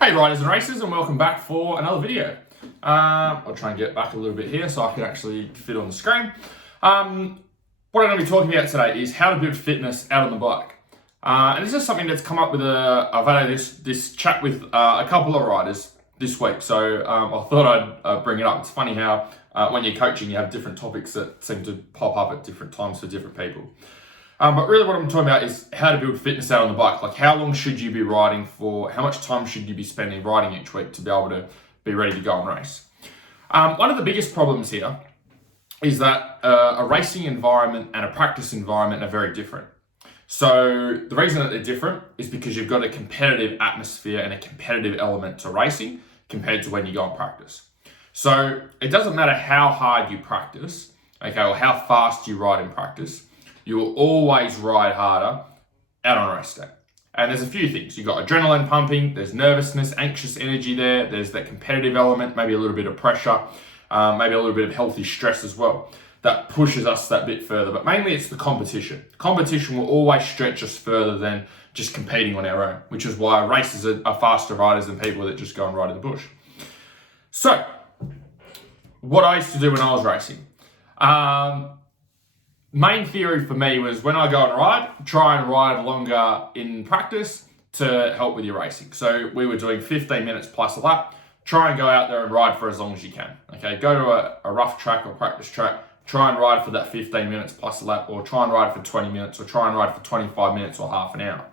Hey riders and racers, and welcome back for another video. I'll try and get back a little bit here so I can actually fit on the screen. What I'm going to be talking about today is how to build fitness out on the bike. And this is something that's come up with I've had this chat with a couple of riders this week, so I thought I'd bring it up. It's funny how when you're coaching you have different topics that seem to pop up at different times for different people. But really what I'm talking about is how to build fitness out on the bike. Like, how long should you be riding for? How much time should you be spending riding each week to be able to be ready to go and race? One of the biggest problems here is that a racing environment and a practice environment are very different. So the reason that they're different is because you've got a competitive atmosphere and a competitive element to racing compared to when you go and practice. So it doesn't matter how hard you practice, okay, or how fast you ride in practice, you will always ride harder out on a race day. And there's a few things. You've got adrenaline pumping, there's nervousness, anxious energy there's that competitive element, maybe a little bit of pressure, maybe a little bit of healthy stress as well. That pushes us that bit further, but mainly it's the competition. Competition will always stretch us further than just competing on our own, which is why racers are faster riders than people that just go and ride in the bush. So, what I used to do when I was racing. Main theory for me was when I go and ride, try and ride longer in practice to help with your racing. So we were doing 15 minutes plus a lap. Try and go out there and ride for as long as you can. Okay, go to a rough track or practice track. Try and ride for that 15 minutes plus a lap, or try and ride for 20 minutes, or try and ride for 25 minutes or half an hour.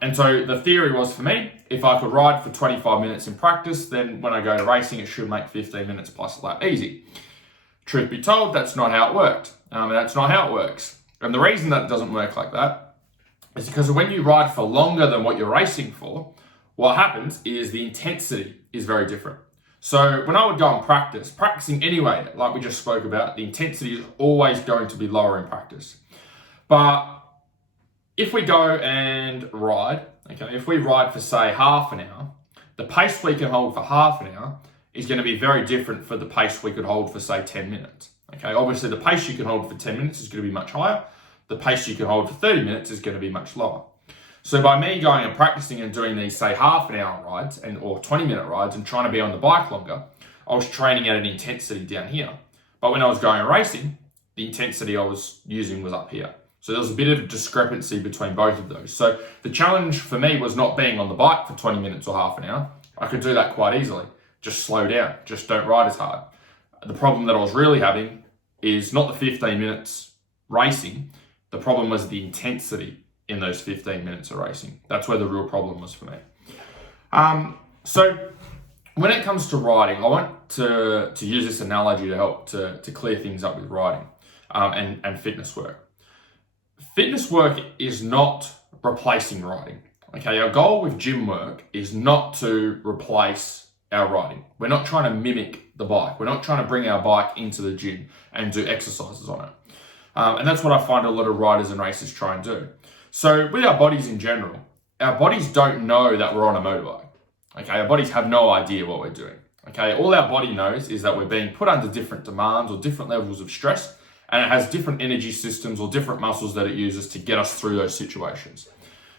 And so the theory was for me, if I could ride for 25 minutes in practice, then when I go to racing, it should make 15 minutes plus a lap easy. Truth be told, that's not how it worked. That's not how it works. And the reason that it doesn't work like that is because when you ride for longer than what you're racing for, what happens is the intensity is very different. So when I would go and practicing anyway, like we just spoke about, the intensity is always going to be lower in practice. But if we go and ride, okay, if we ride for say half an hour, the pace we can hold for half an hour is going to be very different for the pace we could hold for say 10 minutes. Okay, obviously the pace you can hold for 10 minutes is going to be much higher. The pace you can hold for 30 minutes is going to be much lower. So by me going and practicing and doing these, say, half an hour rides or 20-minute rides and trying to be on the bike longer, I was training at an intensity down here. But when I was going and racing, the intensity I was using was up here. So there was a bit of a discrepancy between both of those. So the challenge for me was not being on the bike for 20 minutes or half an hour. I could do that quite easily. Just slow down. Just don't ride as hard. The problem that I was really having is not the 15 minutes racing. The problem was the intensity in those 15 minutes of racing. That's where the real problem was for me. So when it comes to riding, I want to use this analogy to help to clear things up with riding and fitness work. Fitness work is not replacing riding. Okay, our goal with gym work is not to replace our riding. We're not trying to mimic the bike. We're not trying to bring our bike into the gym and do exercises on it. And that's what I find a lot of riders and racers try and do. So with our bodies in general, our bodies don't know that we're on a motorbike. Okay, our bodies have no idea what we're doing. Okay, all our body knows is that we're being put under different demands or different levels of stress, and it has different energy systems or different muscles that it uses to get us through those situations.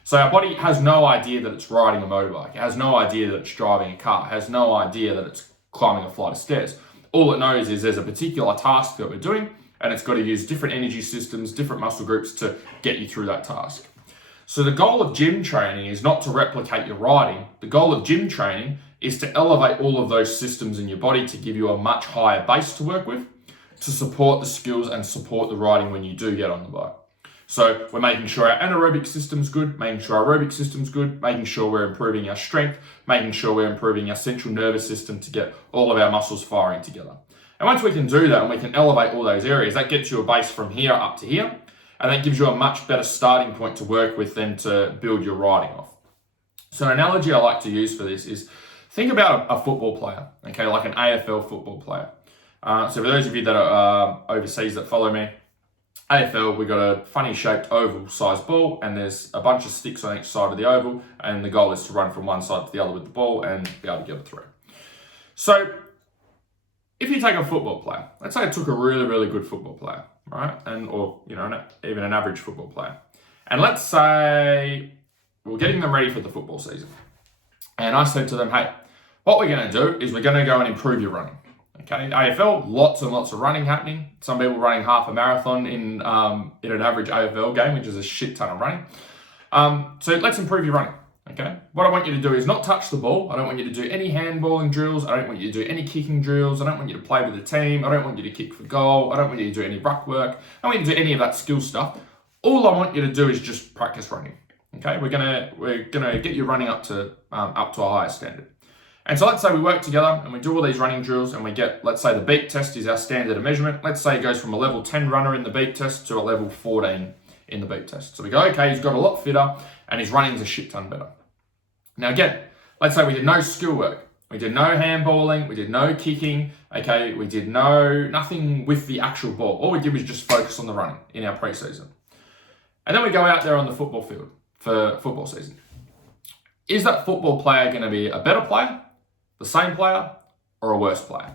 So our body has no idea that it's riding a motorbike. It has no idea that it's driving a car. It has no idea that it's climbing a flight of stairs. All it knows is there's a particular task that we're doing, and it's got to use different energy systems, different muscle groups to get you through that task. So the goal of gym training is not to replicate your riding. The goal of gym training is to elevate all of those systems in your body to give you a much higher base to work with, to support the skills and support the riding when you do get on the bike. So we're making sure our anaerobic system's good, making sure our aerobic system's good, making sure we're improving our strength, making sure we're improving our central nervous system to get all of our muscles firing together. And once we can do that and we can elevate all those areas, that gets you a base from here up to here, and that gives you a much better starting point to work with then to build your riding off. So an analogy I like to use for this is, think about a football player, okay, like an AFL football player. So for those of you that are overseas that follow me, AFL, we've got a funny shaped oval sized ball, and there's a bunch of sticks on each side of the oval, and the goal is to run from one side to the other with the ball and be able to get it through. So if you take a football player, let's say I took a really, really good football player, right? Or even an average football player. And let's say we're getting them ready for the football season. And I said to them, hey, what we're going to do is we're going to go and improve your running. Okay, AFL, lots and lots of running happening. Some people running half a marathon in an average AFL game, which is a shit ton of running. So let's improve your running. Okay, what I want you to do is not touch the ball. I don't want you to do any handballing drills. I don't want you to do any kicking drills. I don't want you to play with the team. I don't want you to kick for goal. I don't want you to do any ruck work. I don't want you to do any of that skill stuff. All I want you to do is just practice running. Okay, we're gonna get you running up to a higher standard. And so let's say we work together and we do all these running drills and we get, let's say the beat test is our standard of measurement. Let's say it goes from a level 10 runner in the beat test to a level 14 in the beat test. So we go, okay, he's got a lot fitter and his running's a shit ton better. Now again, let's say we did no skill work. We did no handballing, we did no kicking, okay, we did nothing with the actual ball. All we did was just focus on the running in our preseason. And then we go out there on the football field for football season. Is that football player going to be a better player, the same player, or a worse player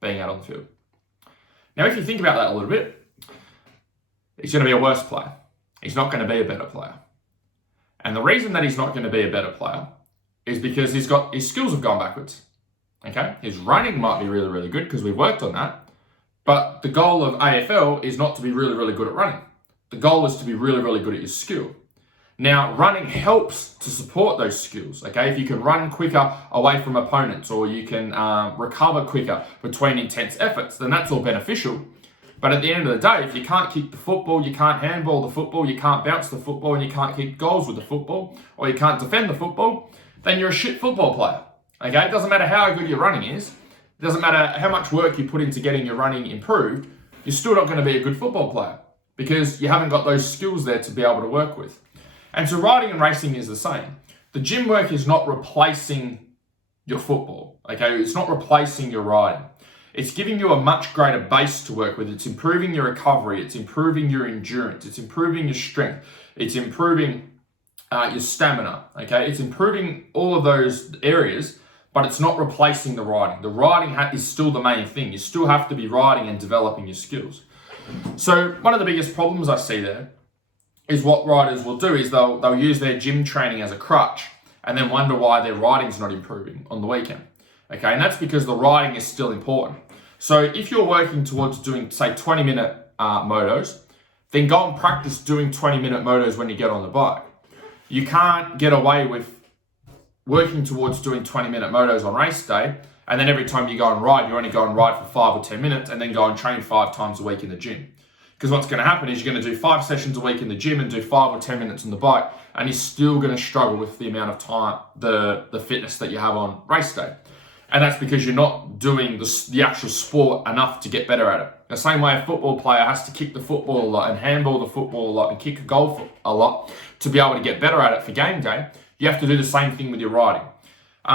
being out on the field? Now, if you think about that a little bit, he's going to be a worse player. He's not going to be a better player. And the reason that he's not going to be a better player is because his skills have gone backwards. Okay? His running might be really, really good because we've worked on that. But the goal of AFL is not to be really, really good at running. The goal is to be really, really good at your skill. Now, running helps to support those skills, okay? If you can run quicker away from opponents or you can recover quicker between intense efforts, then that's all beneficial. But at the end of the day, if you can't kick the football, you can't handball the football, you can't bounce the football, and you can't kick goals with the football, or you can't defend the football, then you're a shit football player, okay? It doesn't matter how good your running is. It doesn't matter how much work you put into getting your running improved. You're still not going to be a good football player because you haven't got those skills there to be able to work with. And so riding and racing is the same. The gym work is not replacing your football, okay? It's not replacing your riding. It's giving you a much greater base to work with. It's improving your recovery. It's improving your endurance. It's improving your strength. It's improving your stamina, okay? It's improving all of those areas, but it's not replacing the riding. The riding is still the main thing. You still have to be riding and developing your skills. So one of the biggest problems I see there is what riders will do is they'll use their gym training as a crutch and then wonder why their riding's not improving on the weekend. Okay, and that's because the riding is still important. So if you're working towards doing, say, 20-minute motos, then go and practice doing 20-minute motos when you get on the bike. You can't get away with working towards doing 20-minute motos on race day, and then every time you go and ride, you only go and ride for 5 or 10 minutes and then go and train 5 times a week in the gym. Because what's going to happen is you're going to do 5 sessions a week in the gym and do 5 or 10 minutes on the bike, and you're still going to struggle with the amount of time, the fitness that you have on race day. And that's because you're not doing the actual sport enough to get better at it. The same way a football player has to kick the football a lot and handball the football a lot and kick a goal a lot to be able to get better at it for game day, you have to do the same thing with your riding.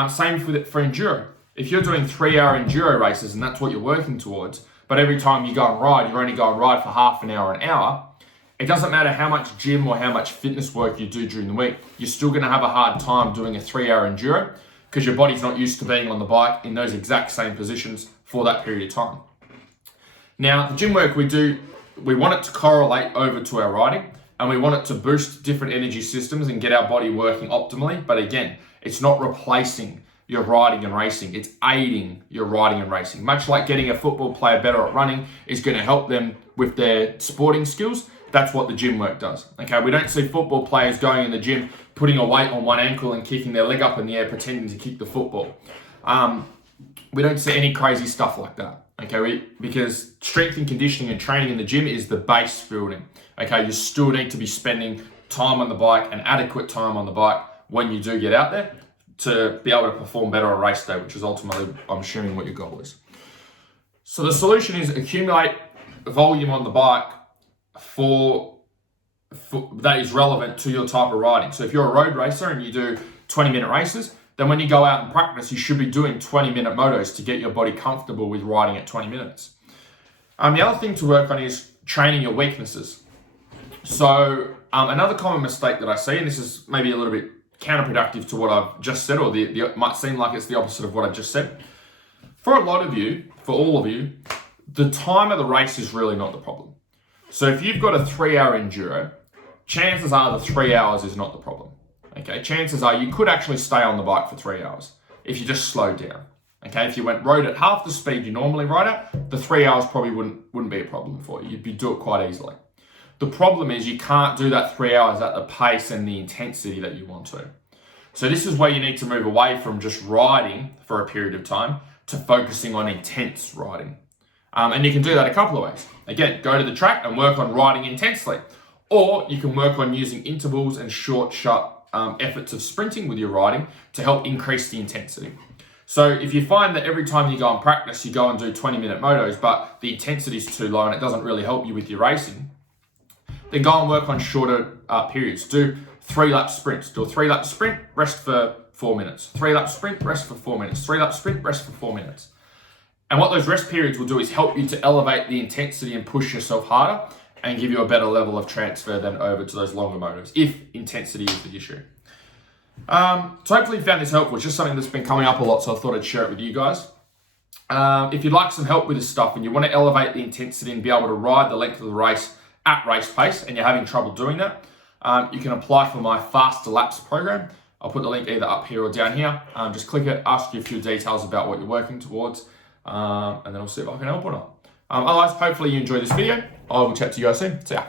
Same for enduro. If you're doing 3-hour enduro races and that's what you're working towards, but every time you go and ride, you're only going to ride for half an hour, it doesn't matter how much gym or how much fitness work you do during the week, you're still going to have a hard time doing a 3-hour enduro because your body's not used to being on the bike in those exact same positions for that period of time. Now, the gym work we do, we want it to correlate over to our riding and we want it to boost different energy systems and get our body working optimally. But again, it's not replacing your riding and racing. It's aiding your riding and racing. Much like getting a football player better at running is going to help them with their sporting skills, that's what the gym work does. Okay, we don't see football players going in the gym, putting a weight on one ankle and kicking their leg up in the air, pretending to kick the football. We don't see any crazy stuff like that. Okay, because strength and conditioning and training in the gym is the base building. Okay, you still need to be spending time on the bike and adequate time on the bike when you do get out there to be able to perform better on race day, which is ultimately, I'm assuming, what your goal is. So the solution is accumulate volume on the bike for that is relevant to your type of riding. So if you're a road racer and you do 20-minute races, then when you go out and practice, you should be doing 20-minute motos to get your body comfortable with riding at 20 minutes. The other thing to work on is training your weaknesses. So another common mistake that I see, and this is maybe a little bit counterproductive to what I've just said, or it might seem like it's the opposite of what I just said. For a lot of you, for all of you, the time of the race is really not the problem. So if you've got a 3-hour enduro, chances are the 3 hours is not the problem. okay, chances are you could actually stay on the bike for 3 hours if you just slowed down. Okay, if you rode at half the speed you normally ride at, the 3 hours probably wouldn't be a problem for you. You'd do it quite easily. The problem is you can't do that 3 hours at the pace and the intensity that you want to. So this is where you need to move away from just riding for a period of time to focusing on intense riding. And you can do that a couple of ways. Again, go to the track and work on riding intensely. Or you can work on using intervals and short, sharp efforts of sprinting with your riding to help increase the intensity. So if you find that every time you go and practice, you go and do 20-minute motos, but the intensity is too low and it doesn't really help you with your racing, then go and work on shorter periods. Do 3-lap sprints. Do a 3-lap sprint, rest for 4 minutes. 3-lap sprint, rest for 4 minutes. 3-lap sprint, rest for 4 minutes. And what those rest periods will do is help you to elevate the intensity and push yourself harder and give you a better level of transfer than over to those longer motos, if intensity is the issue. So hopefully you found this helpful. It's just something that's been coming up a lot, so I thought I'd share it with you guys. If you'd like some help with this stuff and you want to elevate the intensity and be able to ride the length of the race at race pace and you're having trouble doing that, you can apply for my Faster Laps program. I'll put the link either up here or down here. Just click it, ask you a few details about what you're working towards, and then I'll see if I can help or not. Otherwise, hopefully you enjoyed this video. I will chat to you guys soon. See ya.